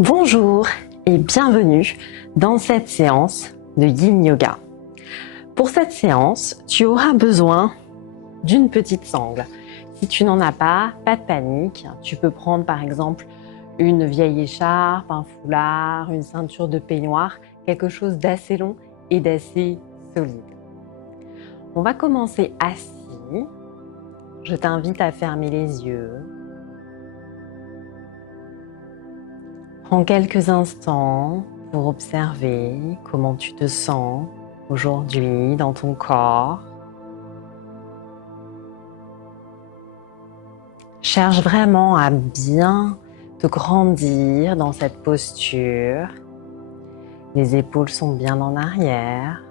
Bonjour et bienvenue dans cette séance de Yin Yoga. Pour cette séance, tu auras besoin d'une petite sangle. Si tu n'en as pas de panique. Tu peux prendre par exemple une vieille écharpe, un foulard, une ceinture de peignoir, quelque chose d'assez long et d'assez solide. On va commencer assis. Je t'invite à fermer les yeux. Prends quelques instants pour observer comment tu te sens aujourd'hui dans ton corps. Cherche vraiment à bien te grandir dans cette posture. Les épaules sont bien en arrière.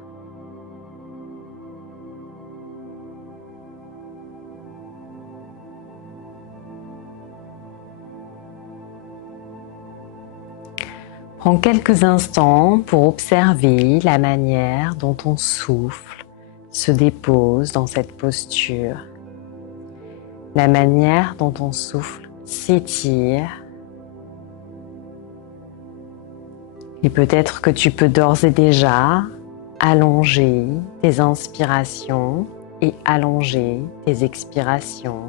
Prends quelques instants pour observer la manière dont ton souffle se dépose dans cette posture. La manière dont ton souffle s'étire. Et peut-être que tu peux d'ores et déjà allonger tes inspirations et allonger tes expirations.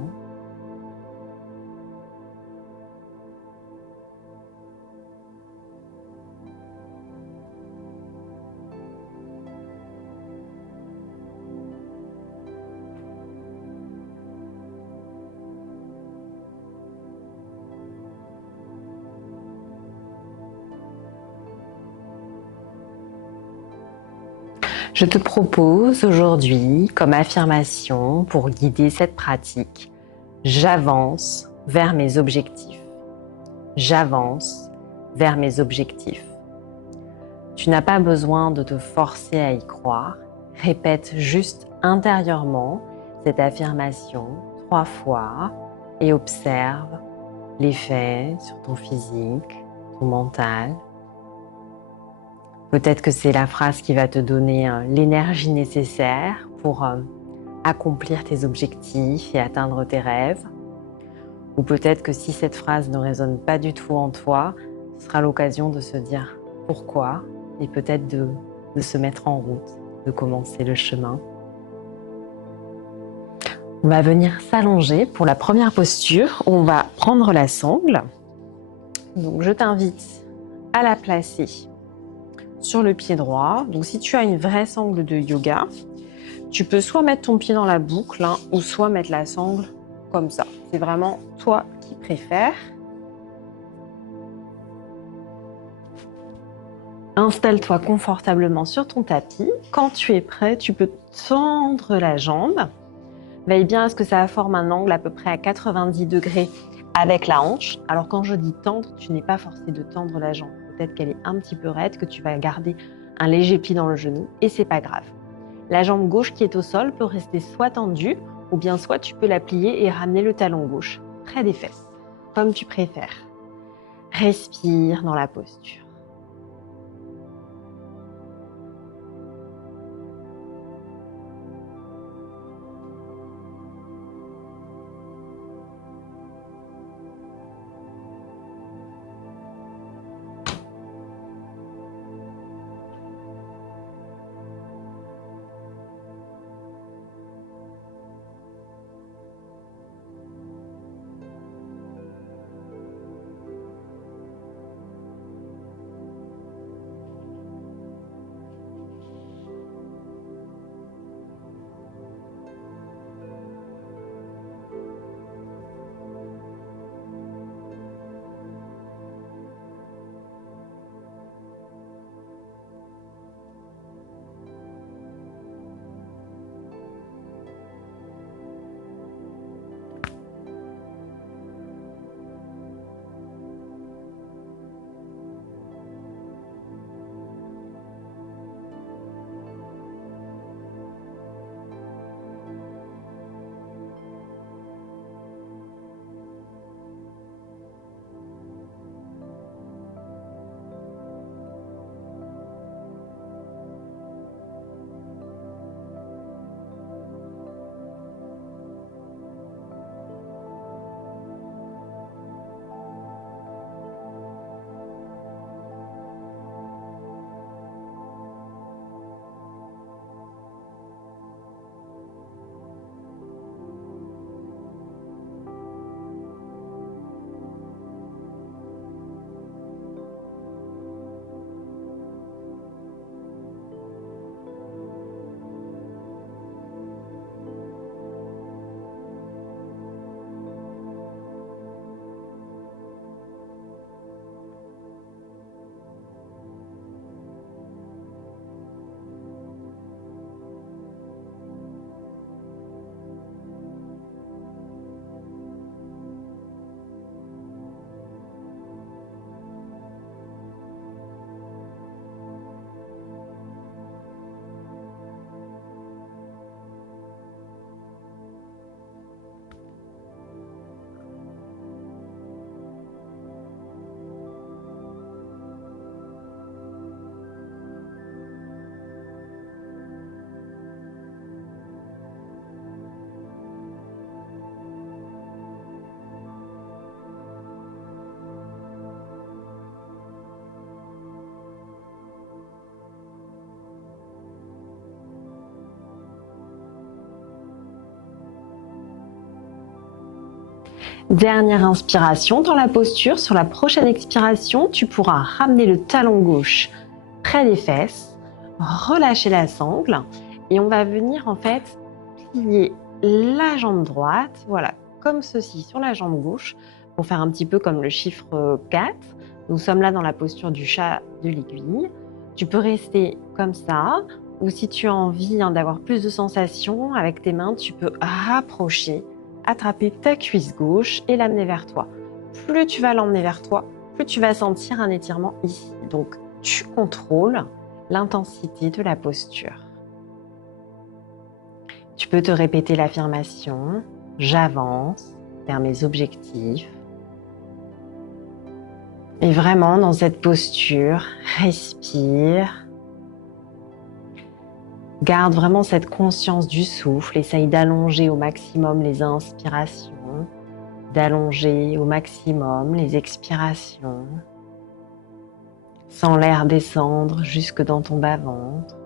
Je te propose aujourd'hui comme affirmation pour guider cette pratique, j'avance vers mes objectifs. J'avance vers mes objectifs. Tu n'as pas besoin de te forcer à y croire. Répète juste intérieurement cette affirmation 3 fois et observe l'effet sur ton physique, ton mental. Peut-être que c'est la phrase qui va te donner l'énergie nécessaire pour accomplir tes objectifs et atteindre tes rêves. Ou peut-être que si cette phrase ne résonne pas du tout en toi, ce sera l'occasion de se dire pourquoi et peut-être de se mettre en route, de commencer le chemin. On va venir s'allonger pour la première posture où on va prendre la sangle. Donc je t'invite à la placer sur le pied droit. Donc si tu as une vraie sangle de yoga, tu peux soit mettre ton pied dans la boucle ou soit mettre la sangle comme ça. C'est vraiment toi qui préfères. Installe-toi confortablement sur ton tapis. Quand tu es prêt, tu peux tendre la jambe. Veille bien à ce que ça forme un angle à peu près à 90 degrés avec la hanche. Alors quand je dis tendre, tu n'es pas forcé de tendre la jambe. Peut-être qu'elle est un petit peu raide, que tu vas garder un léger pli dans le genou et c'est pas grave. La jambe gauche qui est au sol peut rester soit tendue ou bien soit tu peux la plier et ramener le talon gauche près des fesses, comme tu préfères. Respire dans la posture. Dernière inspiration dans la posture. Sur la prochaine expiration, tu pourras ramener le talon gauche près des fesses, relâcher la sangle et on va venir en fait plier la jambe droite, voilà, comme ceci sur la jambe gauche pour faire un petit peu comme le chiffre 4. Nous sommes là dans la posture du chat de l'aiguille. Tu peux rester comme ça ou si tu as envie d'avoir plus de sensations avec tes mains, tu peux rapprocher, attraper ta cuisse gauche et l'amener vers toi. Plus tu vas l'emmener vers toi, plus tu vas sentir un étirement ici. Donc, tu contrôles l'intensité de la posture. Tu peux te répéter l'affirmation « J'avance vers mes objectifs ». Et vraiment, dans cette posture, respire. Garde vraiment cette conscience du souffle. Essaye d'allonger au maximum les inspirations, d'allonger au maximum les expirations. Sens l'air descendre jusque dans ton bas-ventre.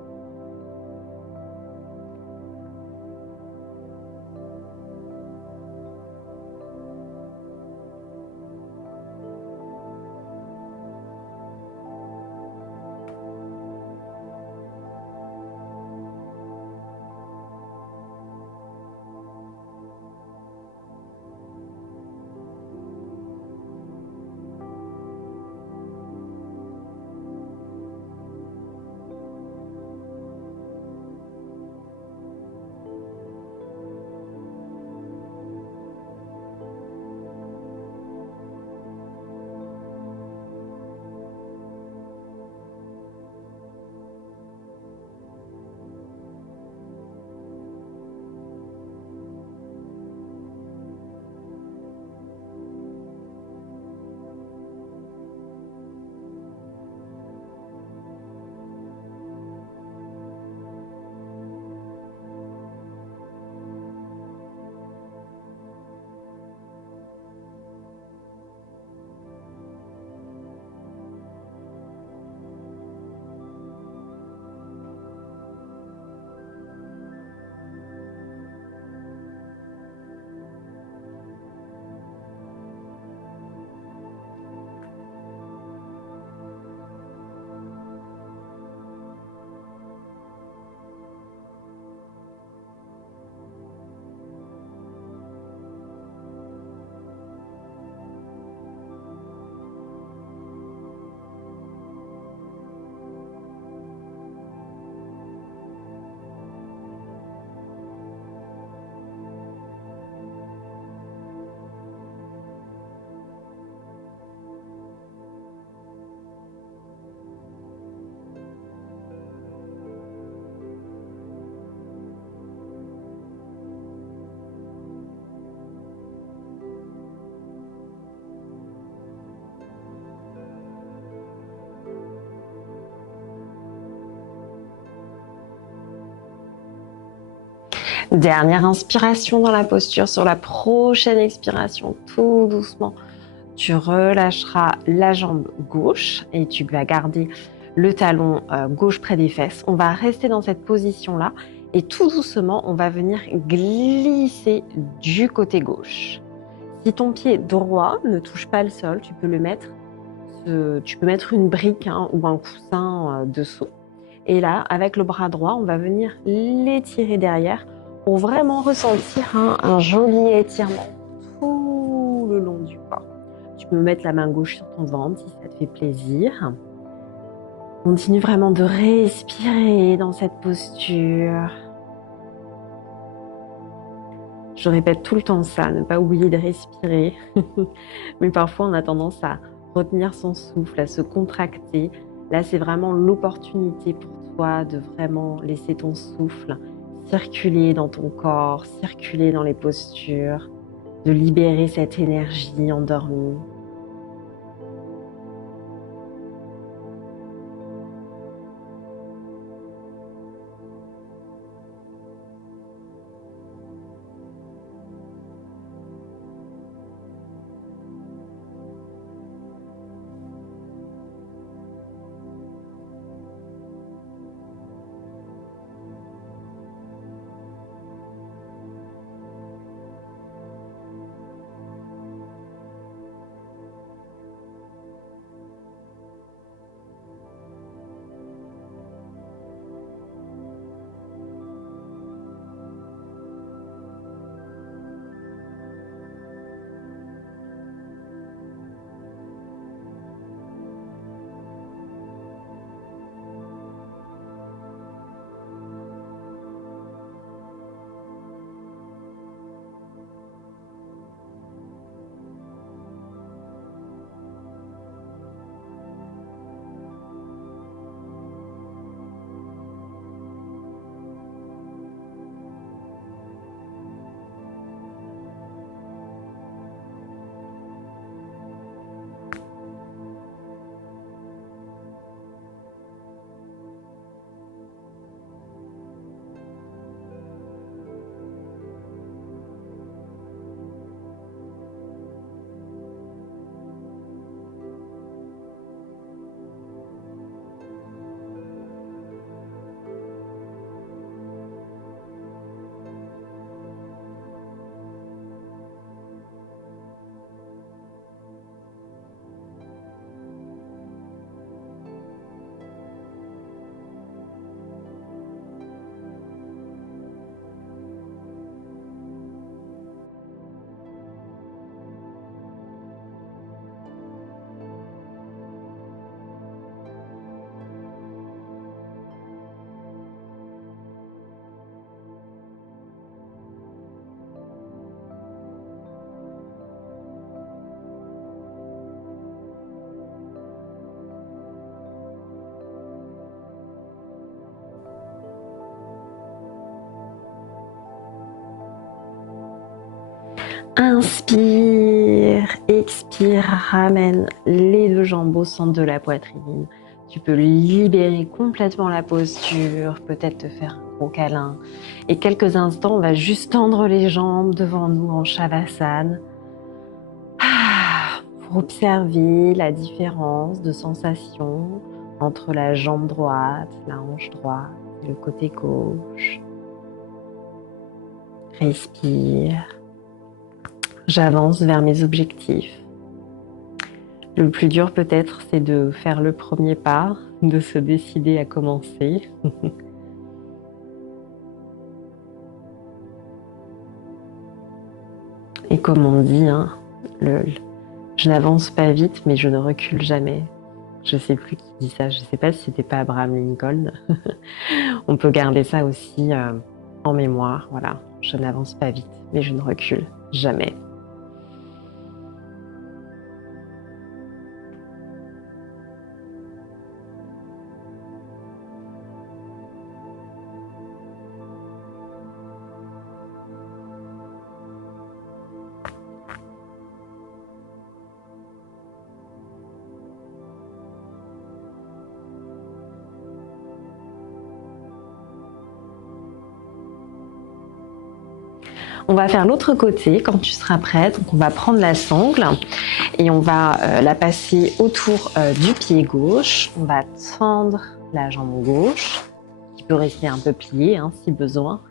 Dernière inspiration dans la posture. Sur la prochaine expiration, tout doucement, tu relâcheras la jambe gauche et tu vas garder le talon gauche près des fesses. On va rester dans cette position-là et tout doucement, on va venir glisser du côté gauche. Si ton pied droit ne touche pas le sol, tu peux mettre une brique ou un coussin dessous. Et là, avec le bras droit, on va venir l'étirer derrière pour vraiment ressentir un joli étirement tout le long du corps. Tu peux mettre la main gauche sur ton ventre si ça te fait plaisir. Continue vraiment de respirer dans cette posture. Je répète tout le temps ça, ne pas oublier de respirer. Mais parfois, on a tendance à retenir son souffle, à se contracter. Là, c'est vraiment l'opportunité pour toi de vraiment laisser ton souffle circuler dans ton corps, circuler dans les postures, de libérer cette énergie endormie. Inspire, expire, ramène les deux jambes au centre de la poitrine. Tu peux libérer complètement la posture, peut-être te faire un gros câlin. Et quelques instants, on va juste tendre les jambes devant nous en Shavasana. Pour observer la différence de sensation entre la jambe droite, la hanche droite et le côté gauche. Respire. J'avance vers mes objectifs. Le plus dur peut-être, c'est de faire le premier pas, de se décider à commencer. Et comme on dit, hein, je n'avance pas vite, mais je ne recule jamais. Je ne sais plus qui dit ça, je ne sais pas si c'était pas Abraham Lincoln. On peut garder ça aussi en mémoire. Voilà, je n'avance pas vite, mais je ne recule jamais. On va faire l'autre côté quand tu seras prête. Donc on va prendre la sangle et on va la passer autour du pied gauche. On va tendre la jambe gauche, qui peut rester un peu pliée hein, si besoin.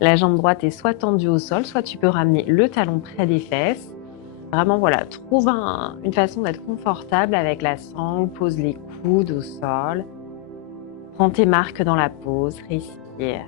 La jambe droite est soit tendue au sol, soit tu peux ramener le talon près des fesses. Vraiment, voilà, trouve une façon d'être confortable avec la sangle. Pose les coudes au sol. Prends tes marques dans la pose. Respire.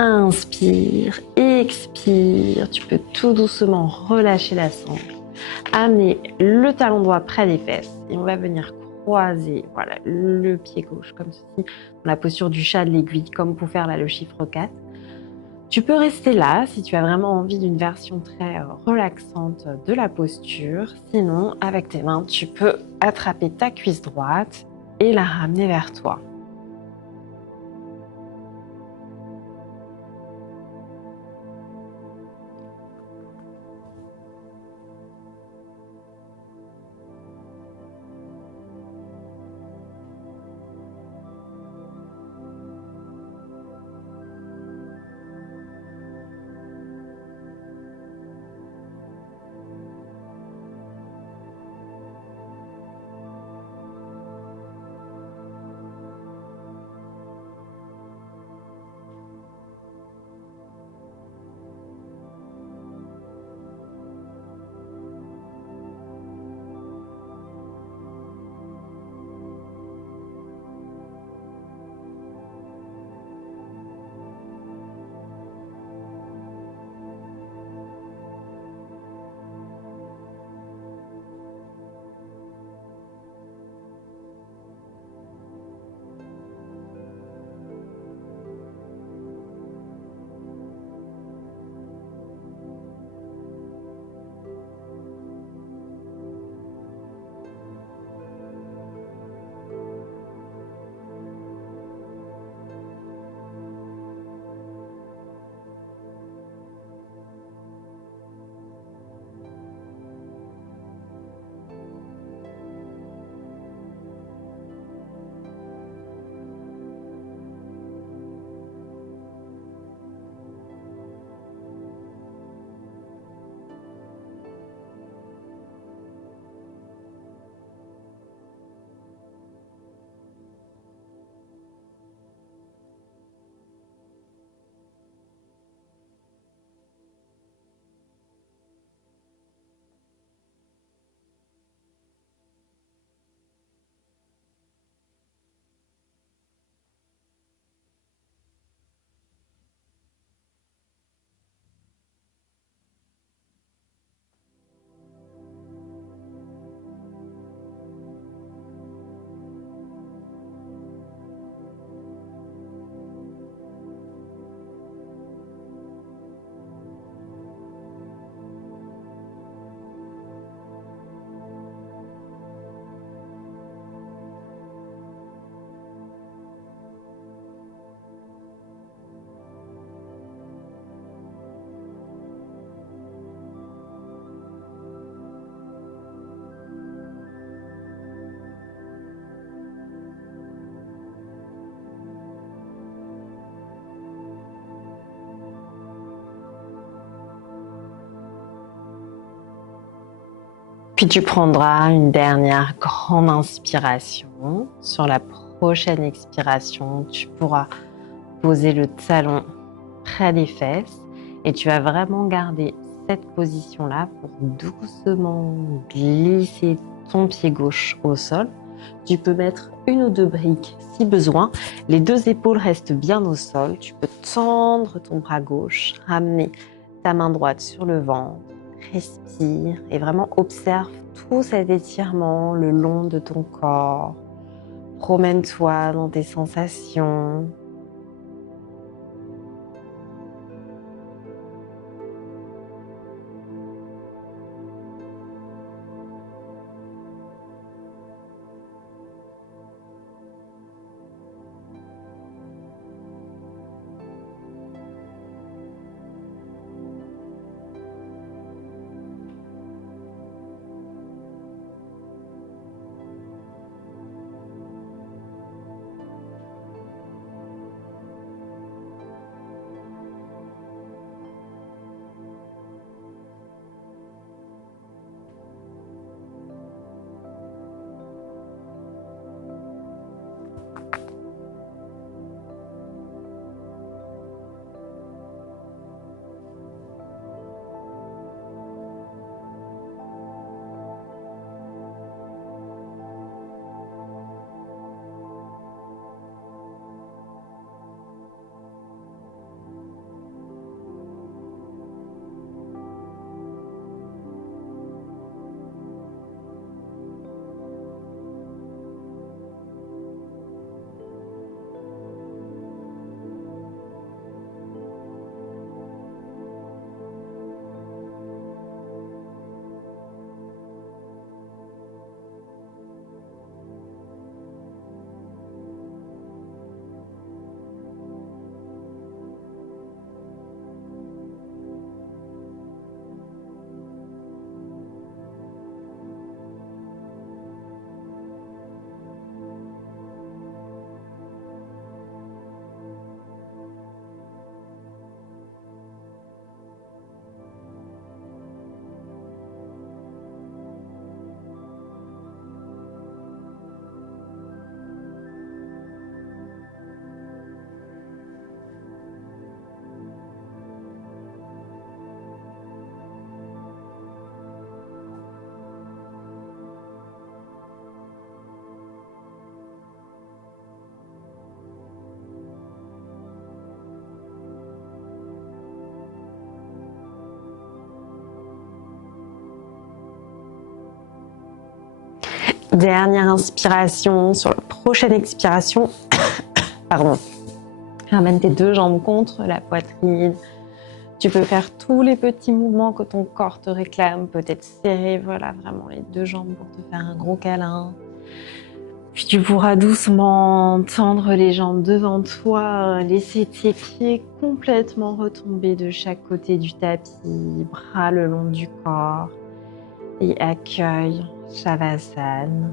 Inspire, expire. Tu peux tout doucement relâcher la sangle. Amener le talon droit près des fesses et on va venir croiser, voilà, le pied gauche comme ceci, dans la posture du chat de l'aiguille, comme pour faire là le chiffre 4. Tu peux rester là si tu as vraiment envie d'une version très relaxante de la posture. Sinon, avec tes mains, tu peux attraper ta cuisse droite et la ramener vers toi. Puis tu prendras une dernière grande inspiration. Sur la prochaine expiration, tu pourras poser le talon près des fesses et tu vas vraiment garder cette position-là pour doucement glisser ton pied gauche au sol. Tu peux mettre une ou deux briques si besoin. Les deux épaules restent bien au sol. Tu peux tendre ton bras gauche, ramener ta main droite sur le ventre. Respire et vraiment observe tout cet étirement le long de ton corps. Promène-toi dans tes sensations. Dernière inspiration. Sur la prochaine expiration, pardon, ramène tes 2 jambes contre la poitrine. Tu peux faire tous les petits mouvements que ton corps te réclame. Peut-être serrer, voilà, vraiment les 2 jambes pour te faire un gros câlin. Puis tu pourras doucement tendre les jambes devant toi, laisser tes pieds complètement retomber de chaque côté du tapis, bras le long du corps et accueille Shavasana.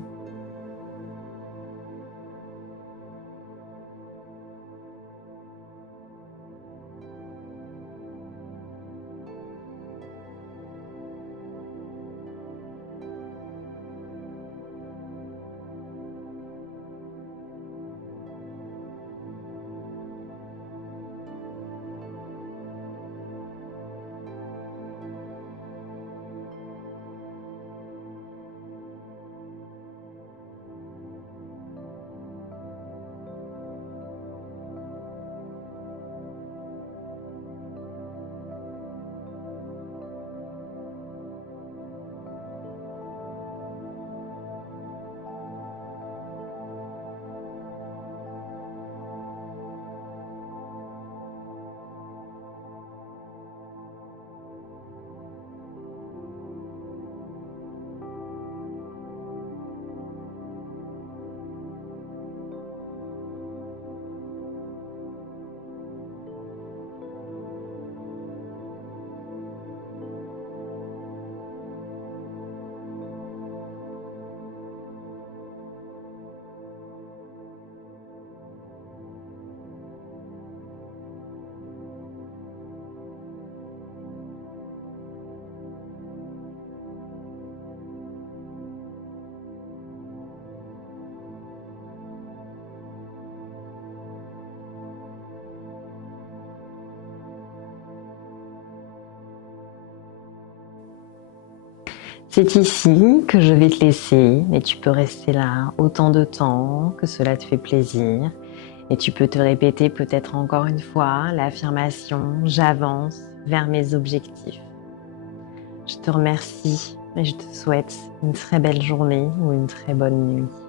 C'est ici que je vais te laisser, mais tu peux rester là autant de temps que cela te fait plaisir. Et tu peux te répéter peut-être encore une fois l'affirmation « J'avance vers mes objectifs ». Je te remercie et je te souhaite une très belle journée ou une très bonne nuit.